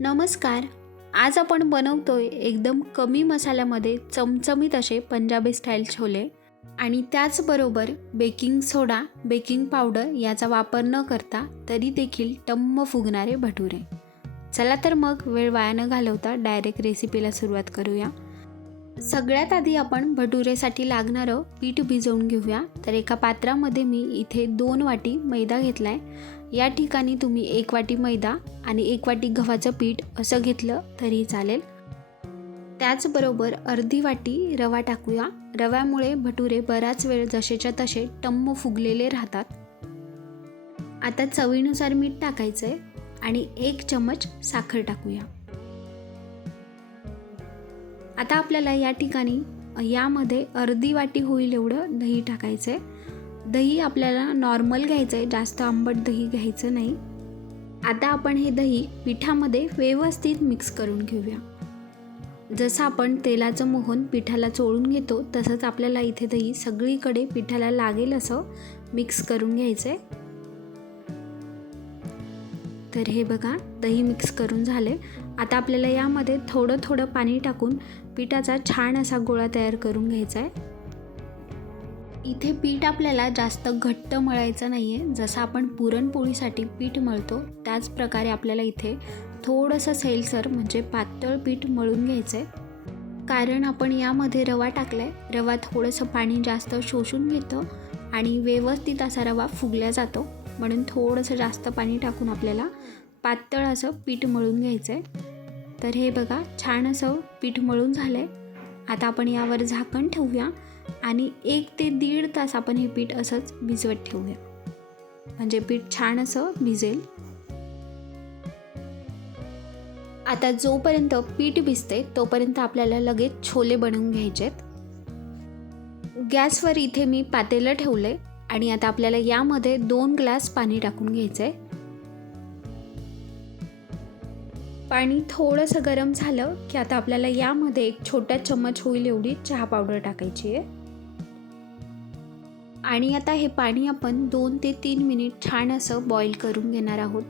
नमस्कार. आज आपण बनवतोय एकदम कमी मसाल्यामध्ये चमचमीत असे पंजाबी स्टाईल छोले आणि त्याचबरोबर बेकिंग सोडा बेकिंग पावडर याचा वापर न करता तरी देखील टम्म फुगणारे भटुरे. चला तर मग वेळ वाया न घालवता डायरेक्ट रेसिपीला सुरुवात करूया. सगळ्यात आधी आपण भटुरेसाठी लागणारं पीठ भिजवून घेऊया. तर एका पात्रामध्ये मी इथे दोन वाटी मैदा घेतला आहे या ठिकाणी तुम्ही एक वाटी मैदा आणि एक वाटी गव्हाचं पीठ असं घेतलं तरी चालेल. त्याचबरोबर अर्धी वाटी रवा टाकूया. रव्यामुळे भटुरे बराच वेळ जसेच्या तसे टम्म फुगलेले राहतात. आता चवीनुसार मीठ टाकायचं आहे आणि एक चमच साखर टाकूया. आता आपल्याला या ठिकाणी यामध्ये अर्धी वाटी होईल एवढं दही टाकायचं आहे. दही आपल्याला नॉर्मल घ्यायचं आहे जास्त आंबट दही घ्यायचं नाही. आता आपण हे दही पिठामध्ये व्यवस्थित मिक्स करून घेऊया. जसं आपण तेलाचं मोहन पिठाला चोळून घेतो तसंच आपल्याला इथे दही सगळीकडे पिठाला लागेल असं मिक्स करून घ्यायचं आहे. तर हे बघा दही मिक्स करून झाले आता आपल्याला यामध्ये थोडं थोडं पाणी टाकून पिठाचा छान असा गोळा तयार करून घ्यायचा आहे. इथे पीठ आपल्याला जास्त घट्ट मळायचं नाही आहे जसं आपण पुरणपोळीसाठी पीठ मळतो त्याच प्रकारे आपल्याला इथे थोडंसं सैलसर म्हणजे पातळ पीठ मळून घ्यायचं आहे कारण आपण यामध्ये रवा टाकला आहे रवा थोडंसं पाणी जास्त शोषून घेतं आणि व्यवस्थित असा रवा फुगला जातो. म्हणून थोडंसं जास्त पाणी टाकून आपल्याला पातळ असं पीठ मळून घ्यायचं आहे तर हे बघा छान असं पीठ मळून झालं आहे आता आपण यावर झाकण ठेवूया आणि एक ते दीड तास आपण हे पीठ असंच भिजवत ठेवूया. म्हणजे पीठ छान असं भिजेल. आता जोपर्यंत पीठ भिजते तोपर्यंत आपल्याला लगेच छोले बनवून घ्यायचे आहेत. गॅसवर इथे मी पातेलं ठेवले आणि आता आपल्याला यामध्ये दोन ग्लास पाणी टाकून घ्यायचं आहे पाणी थोडंसं गरम झालं की आता आपल्याला यामध्ये एक छोटा चम्मच होईल एवढी चहा पावडर टाकायची आहे. आणि आता हे पाणी आपण दोन ते तीन मिनिट छान असं बॉईल करून घेणार आहोत.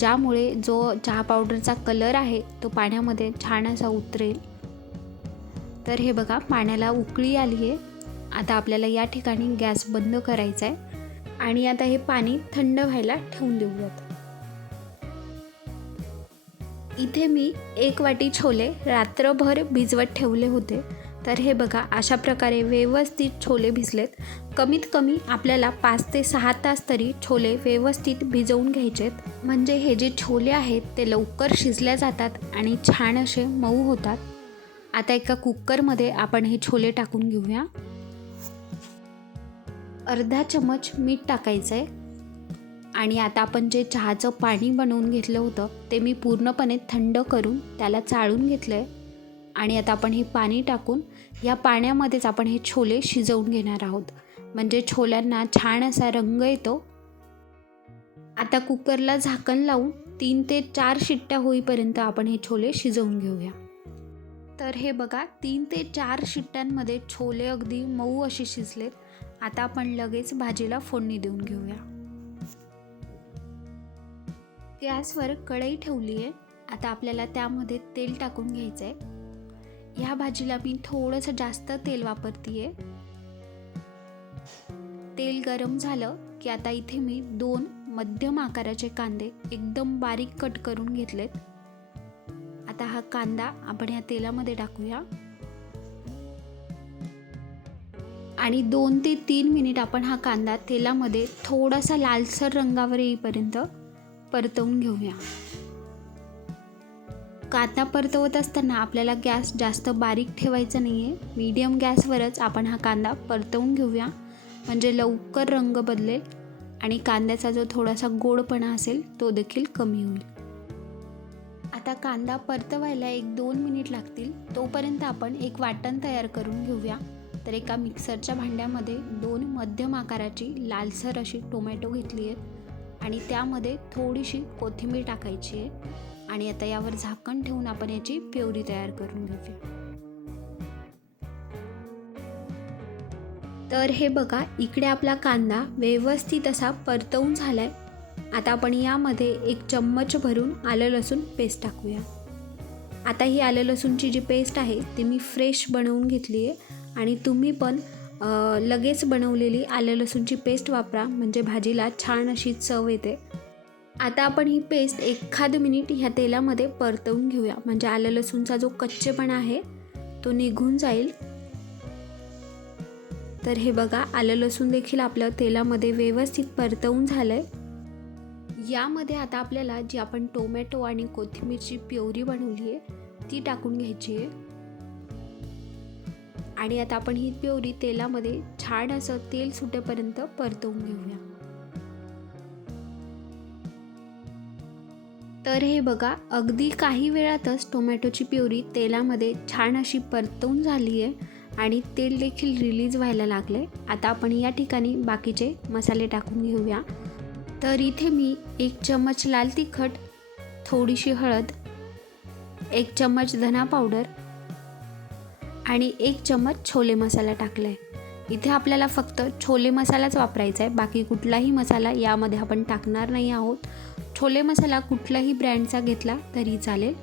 ज्यामुळे जो चहा पावडरचा कलर आहे तो पाण्यामध्ये छान असा उतरेल. तर हे बघा पाण्याला उकळी आली आहे. आता आपल्याला या ठिकाणी गॅस बंद करायचा आहे. आणि आता हे पाणी थंड व्हायला ठेवून देऊयात. इथे मी एक वाटी छोले रात्रभर भिजवत ठेवले होते. तर हे बघा अशा प्रकारे व्यवस्थित छोले भिजलेत. कमीत कमी आपल्याला पाच ते सहा तास तरी छोले व्यवस्थित भिजवून घ्यायचेत. म्हणजे हे जे छोले आहेत ते लवकर शिजल्या जातात आणि छान असे मऊ होतात. आता एका कुकरमध्ये आपण हे छोले टाकून घेऊया. अर्धा चमच मीठ टाकायचं आहे आणि आता आपण जे चहाचं पाणी बनवून घेतलं होतं ते मी पूर्णपणे थंड करून त्याला चाळून घेतलं आहे आणि आता आपण हे पाणी टाकून या पाण्यामध्येच आपण हे छोले शिजवून घेणार आहोत. म्हणजे छोल्यांना छान असा रंग येतो. आता कुकरला झाकण लावून तीन ते चार शिट्ट्या होईपर्यंत आपण हे छोले शिजवून घेऊया. तर हे बघा तीन ते चार शिट्ट्यांमध्ये छोले अगदी मऊ असे शिजलेत. आता आपण लगेच भाजीला फोडणी देऊन घेऊया. गॅसवर कढई ठेवली आहे आता आपल्याला त्यामध्ये तेल टाकून घ्यायचं आहे ह्या भाजीला मी थोडंसं जास्त तेल वापरते आहे तेल गरम झालं की आता इथे मी दोन मध्यम आकाराचे कांदे एकदम बारीक कट करून घेतलेत. आता हा कांदा आपण ह्या तेलामध्ये टाकूया. आणि दोन ते तीन मिनिट आपण हा कांदा तेलामध्ये थोडासा लालसर रंगावर येईपर्यंत परतवून घेऊया. कांदा परतवत असताना आपल्याला गॅस जास्त बारीक ठेवायचा नाही आहे मीडियम गॅसवरच आपण हा कांदा परतवून घेऊया. म्हणजे लवकर रंग बदलेल आणि कांद्याचा जो थोडासा गोडपणा असेल तो देखील कमी होईल. आता कांदा परतवायला एक दोन मिनिट लागतील. तोपर्यंत आपण एक वाटण तयार करून घेऊया. तर एका मिक्सरच्या भांड्यामध्ये दोन मध्यम आकाराची लालसर अशी टोमॅटो घेतली आहेत आणि त्यामध्ये थोडीशी कोथिंबीर टाकायची आहे. आणि आता यावर झाकण ठेवून आपण याची प्युरी तयार करून घेऊया. तर हे बघा इकडे आपला कांदा व्यवस्थित असा परतवून झाला आहे आता आपण यामध्ये एक चम्मच भरून आलं लसूण पेस्ट टाकूया. आता ही आलं लसूणची जी पेस्ट आहे ती मी फ्रेश बनवून घेतली आहे आणि तुम्ही पण लगेच बनवलेली आलं लसूणची पेस्ट वापरा म्हणजे भाजीला छान अशी चव येते. आता आपण ही पेस्ट एखाद मिनिट ह्या तेलामध्ये परतवून घेऊया. म्हणजे आलं लसूणचा जो कच्चेपणा आहे तो निघून जाईल. तर हे बघा आलं लसूण देखील आपलं तेलामध्ये व्यवस्थित परतवून झालं आहे यामध्ये आता आपल्याला जी आपण टोमॅटो आणि कोथिंबीरची प्योरी बनवली आहे ती टाकून घ्यायची आहे आणि आता आपण ही प्युरी तेलामध्ये छान असं तेल सुटेपर्यंत परतवून घेऊया. तर हे बघा अगदी काही वेळातच टोमॅटोची प्युरी तेलामध्ये छान अशी परतवून झाली आहे आणि तेल देखील रिलीज व्हायला लागले आता आपण या ठिकाणी बाकीचे मसाले टाकून घेऊया. तर इथे मी एक चम्मच लाल तिखट थोडीशी हळद एक चम्मच धना पावडर आणि एक चम्मच छोले मसाला टाकला आहे इथे आपल्याला फक्त छोले मसालाच वापरायचा आहे बाकी कुठलाही मसाला यामध्ये आपण टाकणार नाही आहोत. छोले मसाला कुठल्याही ब्रँडचा घेतला तरी चालेल.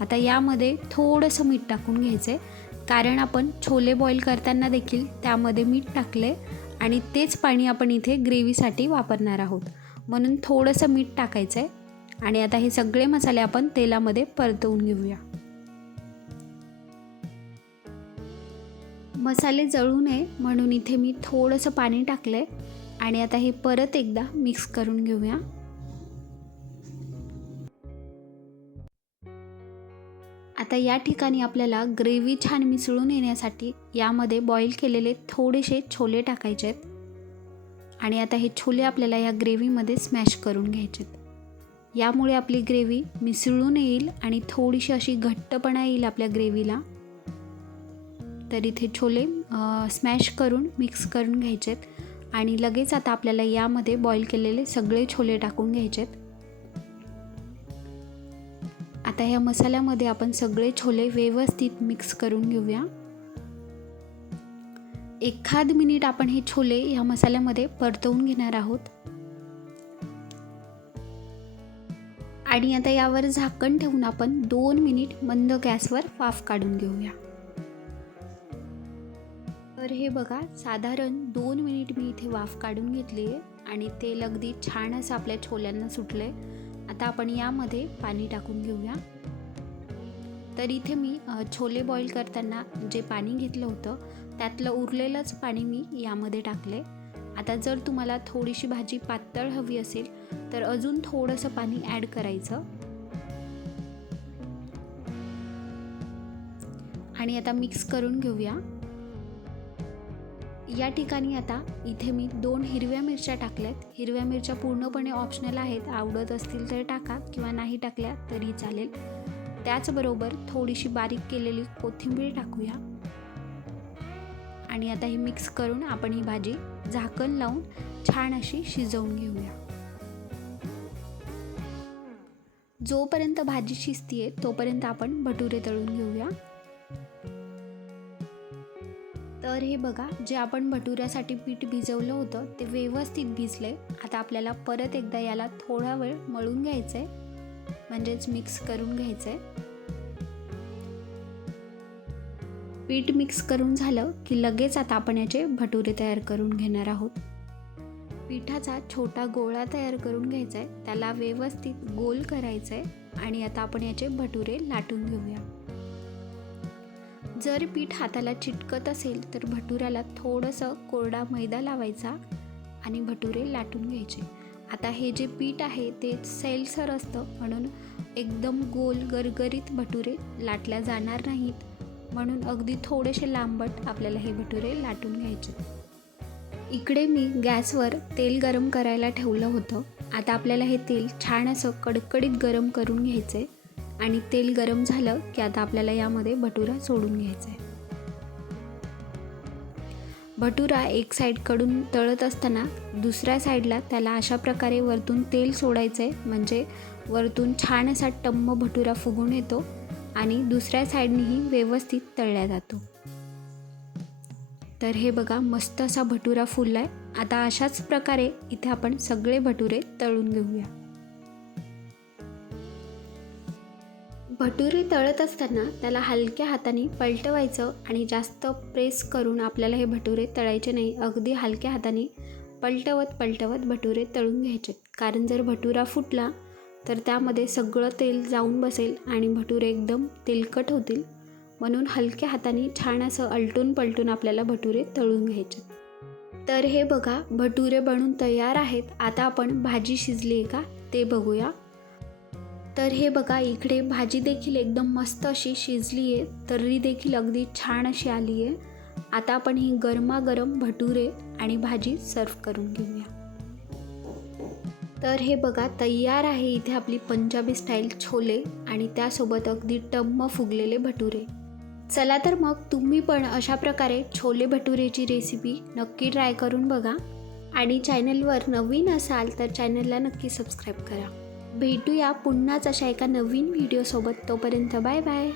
आता यामध्ये थोडंसं मीठ टाकून घ्यायचं आहे कारण आपण छोले बॉईल करताना देखील त्यामध्ये मीठ टाकले आणि तेच पाणी आपण इथे ग्रेव्हीसाठी वापरणार आहोत. म्हणून थोडंसं मीठ टाकायचं आहे आणि आता हे सगळे मसाले आपण तेलामध्ये परतवून घेऊया. मसाले जळू नये म्हणून इथे मी थोडंसं पाणी टाकलं आहे आणि आता हे परत एकदा मिक्स करून घेऊया. आता या ठिकाणी आपल्याला ग्रेव्ही छान मिसळून येण्यासाठी यामध्ये बॉईल केलेले थोडेसे छोले टाकायचे आहेत. आणि आता हे छोले आपल्याला या ग्रेव्हीमध्ये स्मॅश करून घ्यायचे आहेत. यामुळे आपली ग्रेव्ही मिसळून येईल आणि थोडीशी अशी घट्टपणा येईल आपल्या ग्रेव्हीला तर इथे छोले स्मॅश करून मिक्स करून घ्यायचेत. आणि लगेच आता आपल्याला यामध्ये बॉईल केलेले सगळे छोले टाकून घ्यायचेत. आता ह्या मसाल्यामध्ये आपण सगळे छोले व्यवस्थित मिक्स करून घेऊया. एखाद मिनिट आपण हे छोले ह्या मसाल्यामध्ये परतवून घेणार आहोत. आणि आता यावर झाकण ठेवून आपण दोन मिनिट मंद गॅसवर वाफ काढून घेऊया. तर हे बघा साधारण दोन मिनिट मी इथे वाफ काढून घेतली आहे आणि तेल अगदी छान असं आपल्या छोल्यांना सुटलं आहे आता आपण यामध्ये पाणी टाकून घेऊया. तर इथे मी छोले बॉईल करताना जे पाणी घेतलं होतं त्यातलं उरलेलंच पाणी मी यामध्ये टाकले आता जर तुम्हाला थोडीशी भाजी पातळ हवी असेल तर अजून थोडंसं पाणी ॲड करायचं. आणि आता मिक्स करून घेऊया. या ठिकाणी आता इथे मी दोन हिरव्या मिरच्या टाकल्यात. हिरव्या मिरच्या पूर्णपणे ऑप्शनल आहेत. आवडत असतील तर टाका किंवा नाही टाकल्या तरी चालेल. त्याचबरोबर थोडीशी बारीक केलेली कोथिंबीर टाकूया. आणि आता हे मिक्स करून आपण ही भाजी झाकण लावून छान अशी शिजवून घेऊया. जोपर्यंत भाजी शिजतीये तोपर्यंत आपण भटुरे तळून घेऊया. तर हे बघा जे आपण भटुऱ्यासाठी पीठ भिजवलं होतं ते व्यवस्थित भिजले. आता आपल्याला परत एकदा याला थोडा वेळ मळून घ्यायचं आहे म्हणजेच मिक्स करून घ्यायचं आहे पीठ मिक्स करून झालं की लगेच आता आपण याचे भटुरे तयार करून घेणार आहोत. पिठाचा छोटा गोळा तयार करून घ्यायचा आहे त्याला व्यवस्थित गोल करायचं आहे आणि आता आपण याचे भटुरे लाटून घेऊया. जर पीठ हाताला चिटकत असेल तर भटुऱ्याला थोडंसं कोरडा मैदा लावायचा आणि भटुरे लाटून घ्यायचे. आता हे जे पीठ आहे ते सैलसर असतं म्हणून एकदम गोल गरगरीत भटुरे लाटल्या जाणार नाहीत. म्हणून अगदी थोडेसे लांबट आपल्याला हे भटुरे लाटून घ्यायचे. इकडे मी गॅसवर तेल गरम करायला ठेवलं होतं. आता आपल्याला हे तेल छान असं कडकडीत गरम करून घ्यायचं आहे आणि तेल गरम झालं की आता आपल्याला यामध्ये भटुरा सोडून घ्यायचा आहे. भटुरा एक साईडकडून तळत असताना दुसऱ्या साईडला त्याला अशा प्रकारे वरतून तेल सोडायचं आहे म्हणजे वरतून छान असा टम्म भटुरा फुगून येतो आणि दुसऱ्या साईडनेही व्यवस्थित तळला जातो. तर हे बघा मस्त असा भटुरा फुलला आहे आता अशाच प्रकारे इथे आपण सगळे भटुरे तळून घेऊया. भटुरे तळत असताना त्याला हलक्या हाताने पलटवायचं आणि जास्त प्रेस करून आपल्याला हे भटुरे तळायचे नाही अगदी हलक्या हाताने पलटवत पलटवत भटुरे तळून घ्यायचे. कारण जर भटुरा फुटला तर त्यामध्ये सगळं तेल जाऊन बसेल आणि भटुरे एकदम तेलकट होतील. म्हणून हलक्या हाताने छान असं अलटून पलटून आपल्याला भटुरे तळून घ्यायचे. तर हे बघा भटुरे बनून तयार आहेत. आता आपण भाजी शिजली आहे का? ते बघूया. तर हे बघा इकडे भाजी देखील एकदम मस्त अशी शिजली आहे तर्री देखील अगदी छान अशी आली आहे आता आपण ही गरमागरम भटुरे आणि भाजी सर्व करून घेऊया. तर हे बघा तयार आहे इथे आपली पंजाबी स्टाईल छोले आणि त्यासोबत अगदी टम्म फुगलेले भटुरे. चला तर मग तुम्ही पण अशा प्रकारे छोले भटुरेची रेसिपी नक्की ट्राय करून बघा. आणि चॅनलवर नवीन असाल तर चॅनलला नक्की सबस्क्राईब करा. भेटूया पुन्हाच अशा एका नवीन व्हिडिओसोबत तोपर्यंत बाय बाय